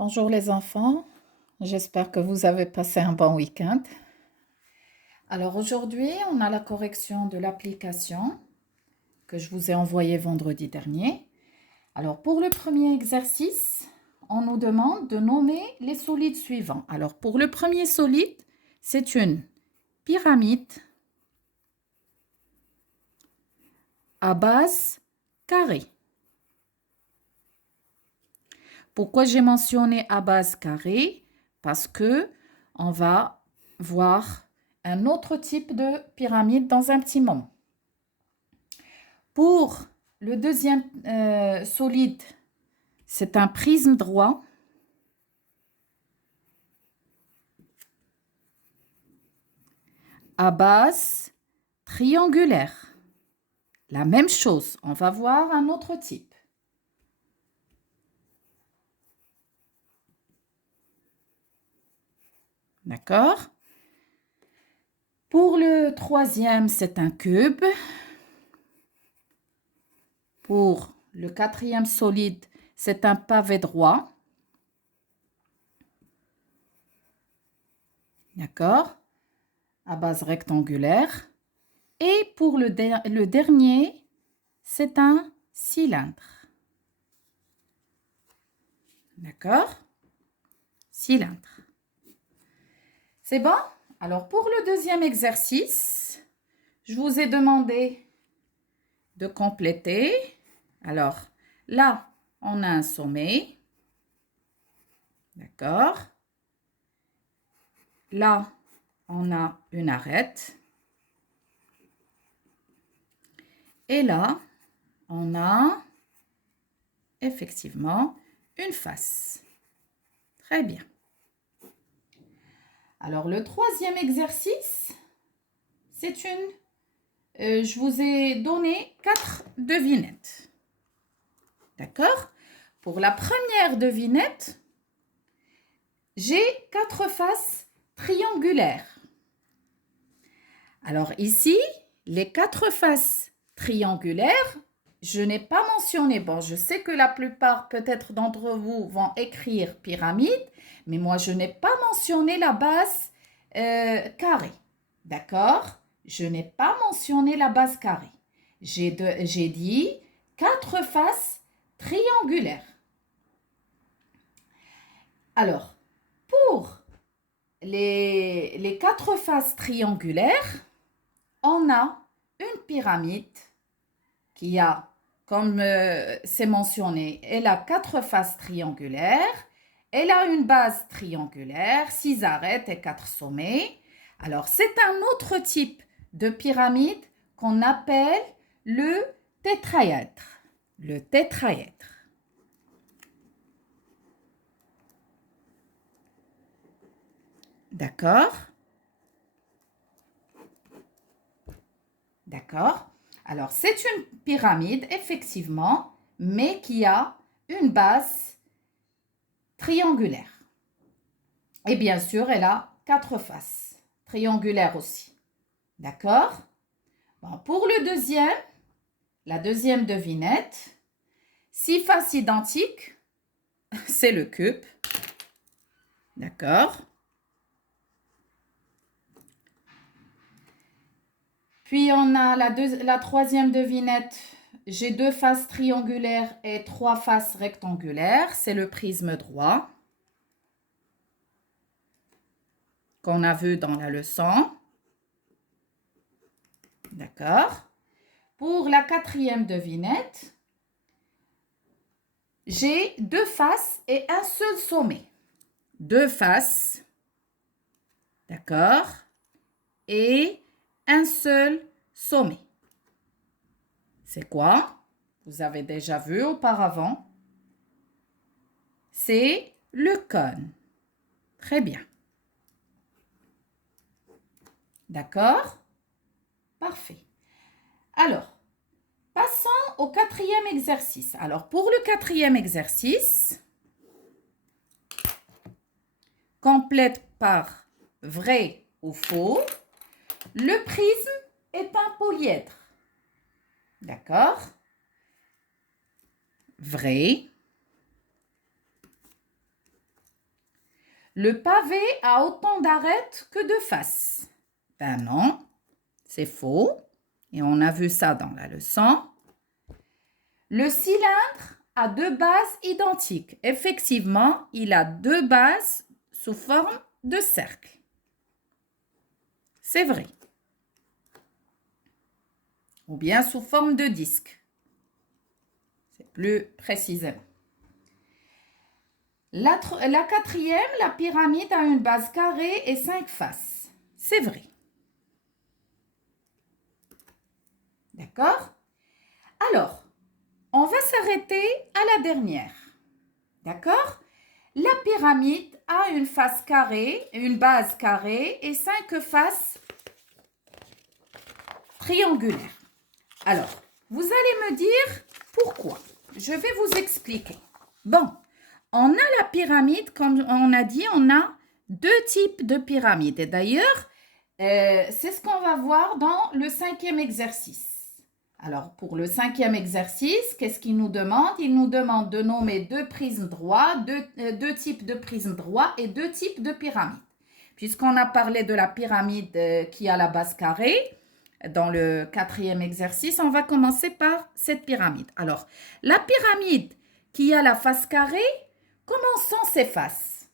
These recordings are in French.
Bonjour les enfants, j'espère que vous avez passé un bon week-end. Alors aujourd'hui, on a la correction de l'application que je vous ai envoyée vendredi dernier. Alors pour le premier exercice, on nous demande de nommer les solides suivants. Alors pour le premier solide, c'est une pyramide à base carrée. Pourquoi j'ai mentionné à base carrée? Parce que on va voir un autre type de pyramide dans un petit moment. Pour le deuxième solide, c'est un prisme droit. À base triangulaire. La même chose, on va voir un autre type. D'accord? Pour le troisième, c'est un cube. Pour le quatrième solide, c'est un pavé droit. D'accord? À base rectangulaire. Et pour le dernier, c'est un cylindre. D'accord? Cylindre. C'est bon? Alors, pour le deuxième exercice, je vous ai demandé de compléter. Alors, là, on a un sommet. D'accord? Là, on a une arête. Et là, on a effectivement une face. Très bien. Alors, le troisième exercice, c'est je vous ai donné 4 devinettes. D'accord? Pour la première devinette, j'ai 4 faces triangulaires. Alors ici, les 4 faces triangulaires, je n'ai pas mentionné. Bon, je sais que la plupart peut-être d'entre vous vont écrire pyramide, mais moi je n'ai pas mentionné la base carrée. D'accord? Je n'ai pas mentionné la base carrée. J'ai dit 4 faces triangulaires. Alors, pour les 4 faces triangulaires, on a une pyramide qui a, comme c'est mentionné, elle a 4 faces triangulaires, elle a une base triangulaire, 6 arêtes et 4 sommets. Alors, c'est un autre type de pyramide qu'on appelle le tétraèdre. Le tétraèdre. D'accord? D'accord? Alors, c'est une pyramide, effectivement, mais qui a une base triangulaire. Et bien sûr, elle a 4 faces, triangulaires aussi. D'accord? Bon, pour le deuxième, la deuxième devinette, 6 faces identiques, c'est le cube. D'accord? Puis on a la troisième devinette, j'ai 2 faces triangulaires et 3 faces rectangulaires, c'est le prisme droit qu'on a vu dans la leçon. D'accord? Pour la quatrième devinette, j'ai 2 faces et un seul sommet. 2 faces, d'accord, et un seul sommet. C'est quoi? Vous avez déjà vu auparavant. C'est le cône. Très bien. D'accord? Parfait. Alors, passons au quatrième exercice. Alors, pour le quatrième exercice, complète par vrai ou faux, le prisme est un polyèdre. D'accord? Vrai le pavé a autant d'arêtes que de faces. Ben non, c'est faux. Et on a vu ça dans la leçon. Le cylindre a deux bases identiques. Effectivement, il a deux bases sous forme de cercle. C'est vrai. Ou bien sous forme de disque. C'est plus précisément. La quatrième, la pyramide a une base carrée et 5 faces. C'est vrai. D'accord? Alors, on va s'arrêter à la dernière. D'accord? La pyramide a une face carrée, une base carrée et 5 faces triangulaires. Alors, vous allez me dire pourquoi. Je vais vous expliquer. Bon, on a la pyramide, comme on a dit, on a deux types de pyramides. Et d'ailleurs, c'est ce qu'on va voir dans le 5e exercice. Alors, pour le 5e exercice, qu'est-ce qu'il nous demande? Il nous demande de nommer deux prismes droits, deux types de prismes droits et deux types de pyramides. Puisqu'on a parlé de la pyramide qui a la base carrée, dans le 4e exercice, on va commencer par cette pyramide. Alors, la pyramide qui a la face carrée, comment sont ses faces?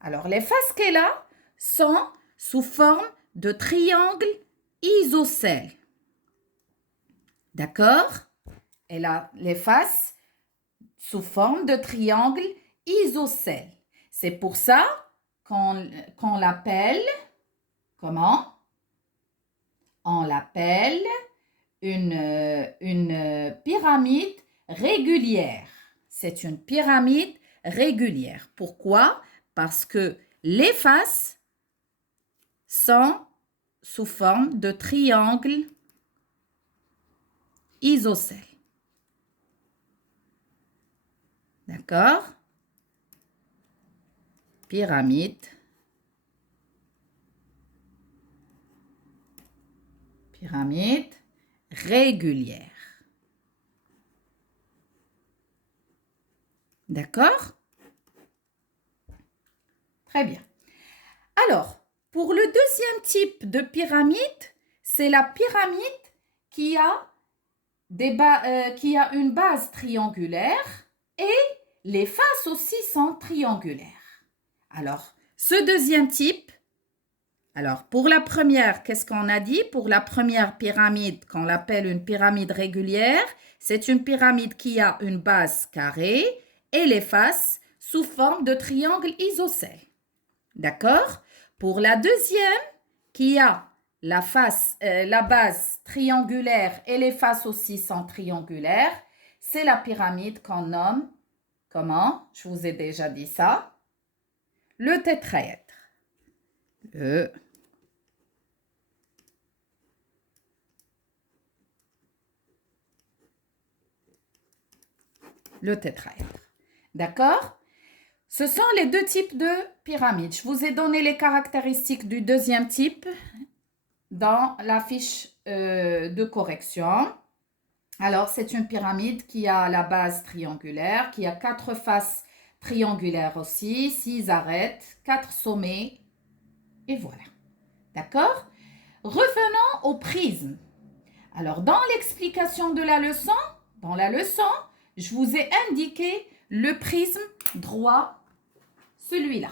Alors, les faces qu'elle a sont sous forme de triangle isocèle. D'accord? Elle a les faces sous forme de triangle isocèle. C'est pour ça qu'on l'appelle, comment? On l'appelle une pyramide régulière. C'est une pyramide régulière. Pourquoi? Parce que les faces sont sous forme de triangle isocèle. D'accord? Pyramide. Pyramide régulière. D'accord? Très bien. Alors, pour le deuxième type de pyramide, c'est la pyramide qui a une base triangulaire et les faces aussi sont triangulaires. Alors, ce deuxième type, alors pour la première, qu'est-ce qu'on a dit? Pour la première pyramide, qu'on l'appelle une pyramide régulière, c'est une pyramide qui a une base carrée et les faces sous forme de triangle isocèle. D'accord? Pour la deuxième, qui a la base triangulaire et les faces aussi sont triangulaires, c'est la pyramide qu'on nomme, comment? Je vous ai déjà dit ça. Le tétraèdre. Le tétraèdre. D'accord? Ce sont les deux types de pyramides. Je vous ai donné les caractéristiques du deuxième type dans la fiche de correction. Alors, c'est une pyramide qui a la base triangulaire, qui a 4 faces triangulaires aussi, 6 arêtes, 4 sommets, et voilà. D'accord? Revenons au prisme. Alors, dans l'explication de la leçon, je vous ai indiqué le prisme droit, celui-là,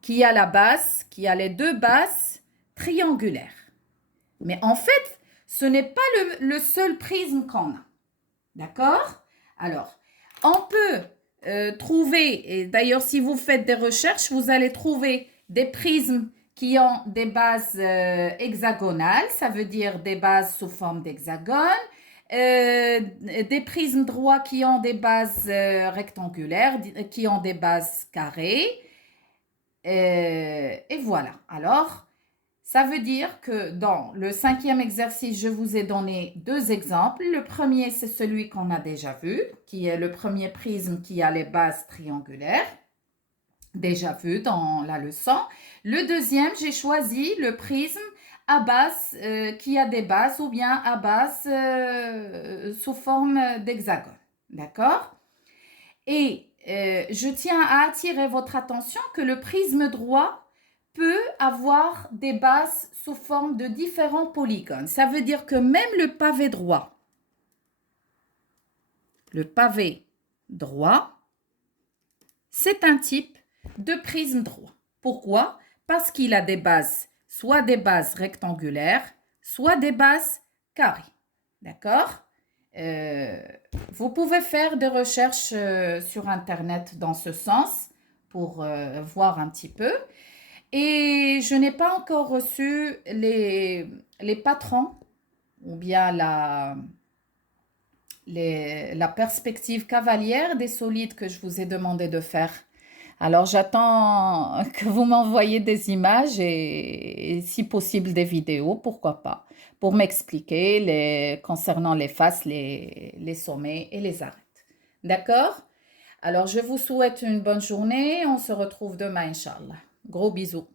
qui a la base, qui a les deux bases triangulaires. Mais en fait, ce n'est pas le seul prisme qu'on a. D'accord? Alors, on peut trouver, et d'ailleurs, si vous faites des recherches, vous allez trouver des prismes qui ont des bases hexagonales, ça veut dire des bases sous forme d'hexagone, des prismes droits qui ont des bases rectangulaires, qui ont des bases carrées, et voilà. Alors, ça veut dire que dans le 5e exercice, je vous ai donné 2 exemples. Le premier, c'est celui qu'on a déjà vu, qui est le premier prisme qui a les bases triangulaires, déjà vu dans la leçon. Le deuxième, j'ai choisi le prisme à base qui a des bases ou bien à base sous forme d'hexagone. D'accord? Et je tiens à attirer votre attention que le prisme droit peut avoir des bases sous forme de différents polygones. Ça veut dire que même le pavé droit, c'est un type de prisme droit. Pourquoi? Parce qu'il a des bases, soit des bases rectangulaires, soit des bases carrées. D'accord? Vous pouvez faire des recherches sur Internet dans ce sens pour voir un petit peu. Et je n'ai pas encore reçu les patrons ou bien la perspective cavalière des solides que je vous ai demandé de faire. Alors, j'attends que vous m'envoyiez des images et si possible des vidéos, pourquoi pas, pour m'expliquer concernant les faces, les sommets et les arêtes. D'accord? Alors, je vous souhaite une bonne journée. On se retrouve demain, Inch'Allah. Gros bisous.